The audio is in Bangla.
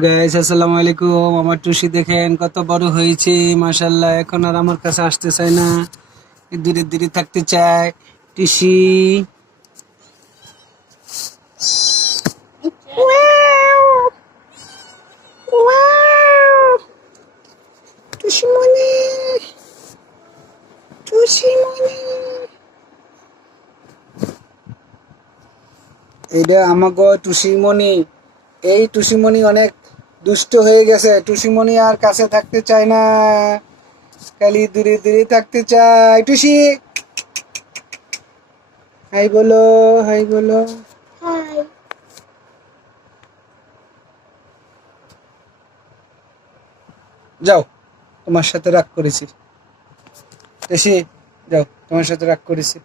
গাইস আসসালামু আলাইকুম। আমার টুসি দেখেন কত বড় হয়েছে, মাশাআল্লাহ। এখন আর আমার কাছে আসতে চায় না, দূরে দূরে থাকতে চায়। টুসি টুসিমণি টুসিমণি, এইটা আমাগো টুসিমণি। এই টুসিমণি অনেক দুষ্ট হয়ে গেছে। টুসিমণি আর কাছে থাকতে চায় না, খালি দূরে দূরে থাকতে চায়। টুসি হাই বলো, হাই বলো। যাও, তোমার সাথে রাগ করেছি। টুসি যাও, তোমার সাথে রাগ করেছি।